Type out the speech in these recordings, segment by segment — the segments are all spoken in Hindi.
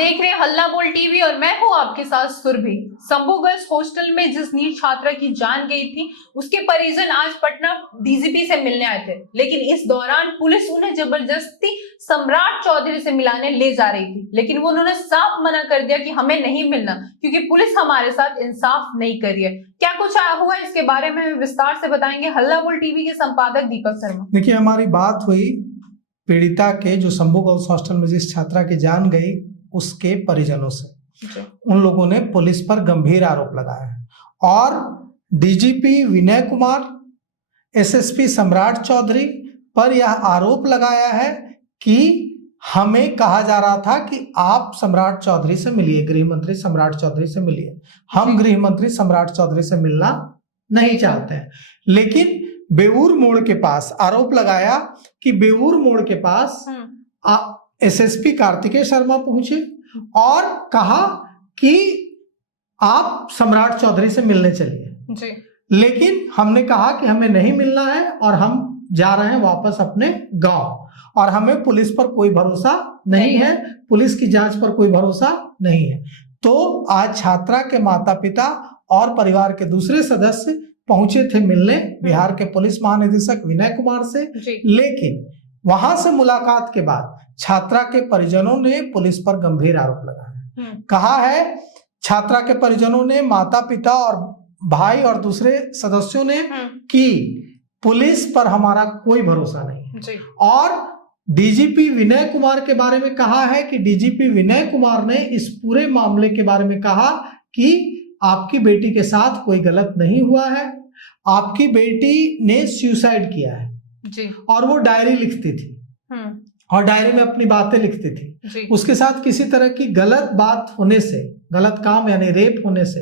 देख रहे हैं हल्ला बोल टीवी और मैं हूं आपके साथ सुरभि। शंभू गर्ल्स हॉस्टल में जिस नीट छात्रा की जान गई थी, उसके परिजन आज पटना डीजीपी से मिलने आए थे, लेकिन इस दौरान पुलिस उन्हें जबरदस्ती सम्राट चौधरी से मिलाने ले जा रही थी, लेकिन वो उन्होंने साफ मना कर दिया कि हमें नहीं मिलना क्योंकि पुलिस हमारे साथ इंसाफ नहीं कर रही है। क्या कुछ हुआ इसके बारे में विस्तार से बताएंगे हल्ला बोल टीवी के संपादक दीपक शर्मा। देखिए, हमारी बात हुई पीड़िता के जो शंभू गर्ल्स हॉस्टल में जिस छात्रा की जान गई उसके परिजनों से। उन लोगों ने पुलिस पर गंभीर आरोप लगाया है और डीजीपी विनय कुमार, एसएसपी सम्राट चौधरी पर यह आरोप लगाया है कि हमें कहा जा रहा था कि आप सम्राट चौधरी से मिलिए, गृह मंत्री सम्राट चौधरी से मिलिए। हम गृह मंत्री सम्राट चौधरी से मिलना नहीं चाहते हैं। लेकिन बेऊर मोड़ के पास आरोप लगाया कि बेऊर मोड़ के पास एसएसपी कार्तिकेय शर्मा पहुंचे और कहा कि आप सम्राट चौधरी से मिलने चलिए जी। लेकिन हमने कहा कि हमें नहीं मिलना है और हम जा रहे हैं वापस अपने गांव और हमें पुलिस पर कोई भरोसा नहीं है, पुलिस की जांच पर कोई भरोसा नहीं है। तो आज छात्रा के माता पिता और परिवार के दूसरे सदस्य पहुंचे थे मिलने बिहार के पुलिस महानिदेशक विनय कुमार से, लेकिन वहां से मुलाकात के बाद छात्रा के परिजनों ने पुलिस पर गंभीर आरोप लगाया। कहा है छात्रा के परिजनों ने, माता पिता और भाई और दूसरे सदस्यों ने कि पुलिस पर हमारा कोई भरोसा नहीं है। और डीजीपी विनय कुमार के बारे में कहा है कि डीजीपी विनय कुमार ने इस पूरे मामले के बारे में कहा कि आपकी बेटी के साथ कोई गलत नहीं हुआ है, आपकी बेटी ने सुसाइड किया है जी। और वो डायरी लिखती थी और डायरी में अपनी बातें लिखती थी। उसके साथ किसी तरह की गलत बात होने से, गलत काम यानी रेप होने से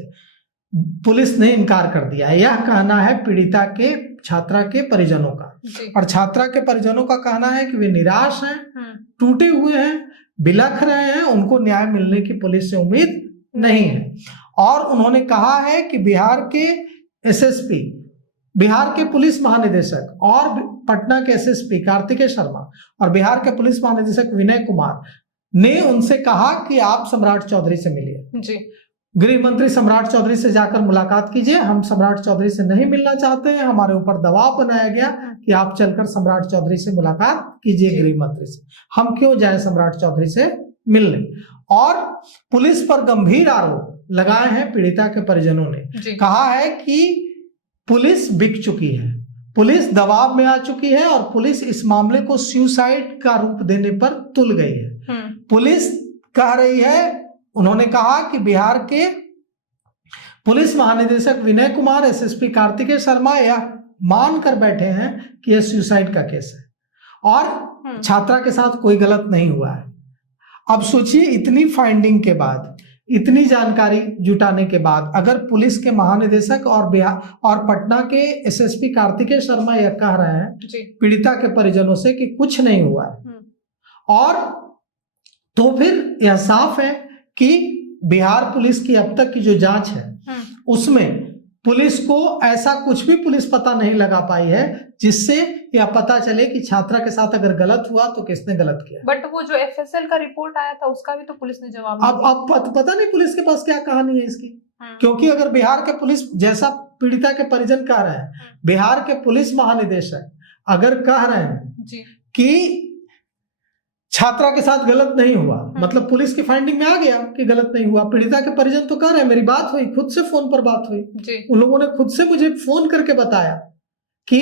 पुलिस ने इनकार कर दिया है। यह कहना है पीड़िता के, छात्रा के परिजनों का। और छात्रा के परिजनों का कहना है कि वे निराश हैं, टूटे हुए हैं, बिलख रहे हैं, उनको न्याय मिलने की पुलिस से उम्मीद नहीं है। और उन्होंने कहा है कि बिहार के एसएसपी, बिहार के पुलिस महानिदेशक और पटना के एसएसपी कार्तिकेय शर्मा और बिहार के पुलिस महानिदेशक विनय कुमार ने उनसे कहा कि आप सम्राट चौधरी से मिलिए जी। गृह मंत्री सम्राट चौधरी से जाकर मुलाकात कीजिए, हम सम्राट चौधरी से नहीं मिलना चाहते हैं, हमारे ऊपर दबाव बनाया गया कि आप चलकर सम्राट चौधरी से मुलाकात कीजिए गृह मंत्री से। हम क्यों जाए सम्राट चौधरी से मिलने? और पुलिस पर गंभीर आरोप लगाए हैं पीड़िता के परिजनों ने। कहा है कि पुलिस बिक चुकी है, पुलिस दबाव में आ चुकी है और पुलिस इस मामले को सुसाइड का रूप देने पर तुल गई है। पुलिस कह रही है, उन्होंने कहा कि बिहार के पुलिस महानिदेशक विनय कुमार, एसएसपी कार्तिकेय शर्मा यह मान कर बैठे हैं कि यह सुसाइड का केस है और छात्रा के साथ कोई गलत नहीं हुआ है। अब सोचिए, इतनी फाइंडिंग के बाद, इतनी जानकारी जुटाने के बाद अगर पुलिस के महानिदेशक और बिहार और पटना के एसएसपी कार्तिकेय शर्मा यह कह रहे हैं पीड़िता के परिजनों से कि कुछ नहीं हुआ है, और तो फिर यह साफ है कि बिहार पुलिस की अब तक की जो जांच है उसमें पुलिस को ऐसा कुछ भी पुलिस पता नहीं लगा पाई है जिससे यह पता चले कि छात्रा के साथ अगर गलत हुआ तो किसने गलत किया। बट वो जो एफएसएल का रिपोर्ट आया था उसका भी तो पुलिस ने जवाब अब पता नहीं पुलिस के पास क्या कहानी है इसकी। क्योंकि अगर बिहार के पुलिस, जैसा पीड़िता के परिजन कह रहे हैं, बिहार के पुलिस महानिदेशक अगर कह रहे हैं कि छात्रा के साथ गलत नहीं हुआ, मतलब पुलिस की फाइंडिंग में आ गया कि गलत नहीं हुआ। पीड़िता के परिजन तो कह रहे हैं, मेरी बात हुई, खुद से फोन पर बात हुई, उन लोगों ने खुद से मुझे फोन करके बताया कि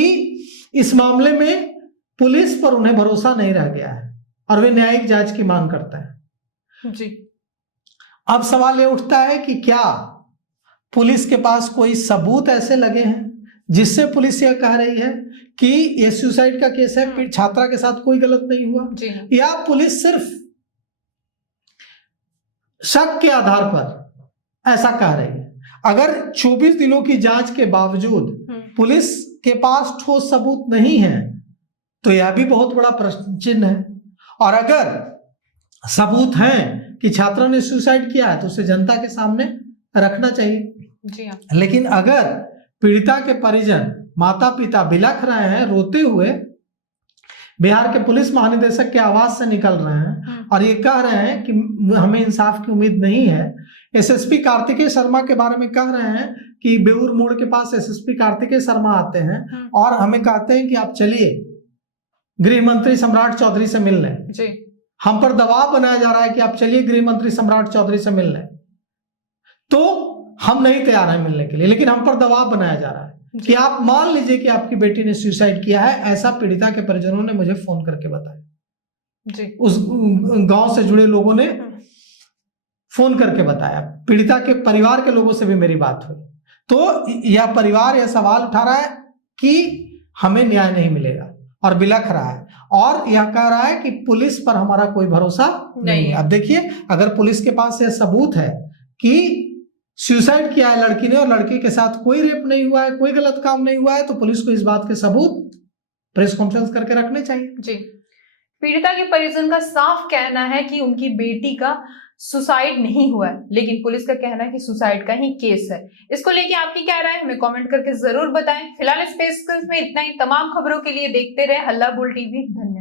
इस मामले में पुलिस पर उन्हें भरोसा नहीं रह गया है और वे न्यायिक जांच की मांग करते हैं जी। अब सवाल ये उठता है कि क्या पुलिस के पास कोई सबूत ऐसे लगे हैं जिससे पुलिस यह कह रही है कि यह सुसाइड का केस है, छात्रा के साथ कोई गलत नहीं हुआ, या पुलिस सिर्फ शक के आधार पर ऐसा कह रही है? अगर 24 दिनों की जांच के बावजूद पुलिस के पास ठोस सबूत नहीं है तो यह भी बहुत बड़ा प्रश्न चिन्ह है। और अगर सबूत हैं कि छात्रा ने सुसाइड किया है तो उसे जनता के सामने रखना चाहिए जी। लेकिन अगर पीड़िता के परिजन, माता पिता बिलख रहे हैं, रोते हुए बिहार के पुलिस महानिदेशक के आवास से निकल रहे हैं और ये कह रहे हैं कि हमें इंसाफ की उम्मीद नहीं है। एसएसपी कार्तिकेय शर्मा के बारे में कह रहे हैं कि बेउर मोड़ के पास एसएसपी कार्तिकेय शर्मा आते हैं और हमें कहते हैं कि आप चलिए गृह मंत्री सम्राट चौधरी से मिलने। जी। हम पर दबाव बनाया जा रहा है कि आप चलिए गृह मंत्री सम्राट चौधरी से मिलने, तो हम नहीं तैयार हैं मिलने के लिए, लेकिन हम पर दबाव बनाया जा रहा है कि आप मान लीजिए कि आपकी बेटी ने सुसाइड किया है। ऐसा पीड़िता के परिजनों ने मुझे फोन करके बताया जी। उस गांव से जुड़े लोगों ने फोन करके बताया, पीड़िता के परिवार के लोगों से भी मेरी बात हुई। तो यह परिवार यह सवाल उठा रहा है कि हमें न्याय नहीं मिलेगा और बिलख रहा है और यह कह रहा है कि पुलिस पर हमारा कोई भरोसा नहीं है। अब देखिए, अगर पुलिस के पास यह सबूत है कि सुसाइड किया है लड़की ने और लड़के के साथ कोई रेप नहीं हुआ है, कोई गलत काम नहीं हुआ है, तो पुलिस को इस बात के सबूत प्रेस कॉन्फ्रेंस करके रखने चाहिए। जी। पीड़िता के परिजन का साफ कहना है कि उनकी बेटी का सुसाइड नहीं हुआ है, लेकिन पुलिस का कहना है कि सुसाइड का ही केस है। इसको लेके आपकी क्या राय है, हमें कमेंट करके जरूर बताएं। फिलहाल स्पेस में इतना ही। तमाम खबरों के लिए देखते रहे हल्ला बोल टीवी। धन्यवाद।